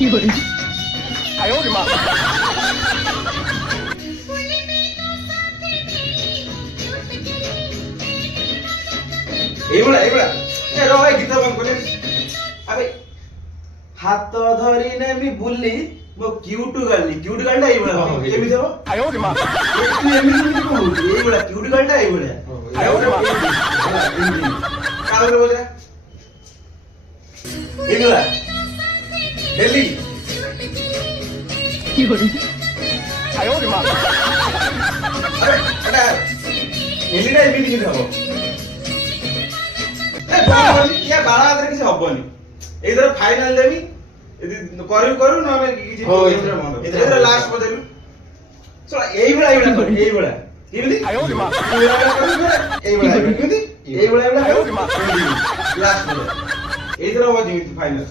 哎呦我的妈！ এইবলা এইবলা এ র ভাই গীত বন্ধ করে আবে হাত ধরি নেমি বুল্লি মো কিউটু গালটা এইবলা কেমি দেব 哎呦我的妈！ তুই এমনি কহুছি এইবলা কিউটু গালটা এইবলা 哎呦我的妈！ কাগজ বলে এইবলা হেলি 哎呦我的妈！ আরে এটা হেলিটা এমনি কি দেব এ বাড়াবনি কি বাড়া আদরে কিছু হবনি এইধর ফাইনাল দেবি যদি করিও না আমি কিছু এইধর মন এইধর লাস্ট বদেলু চল এইবলা কর এইবলা কেমতি 哎呦我的妈！ এইবলা কেমতি এইবলা 哎呦我的妈！ লাস্ট বদে এইধর হব যেমতি ফাইনাল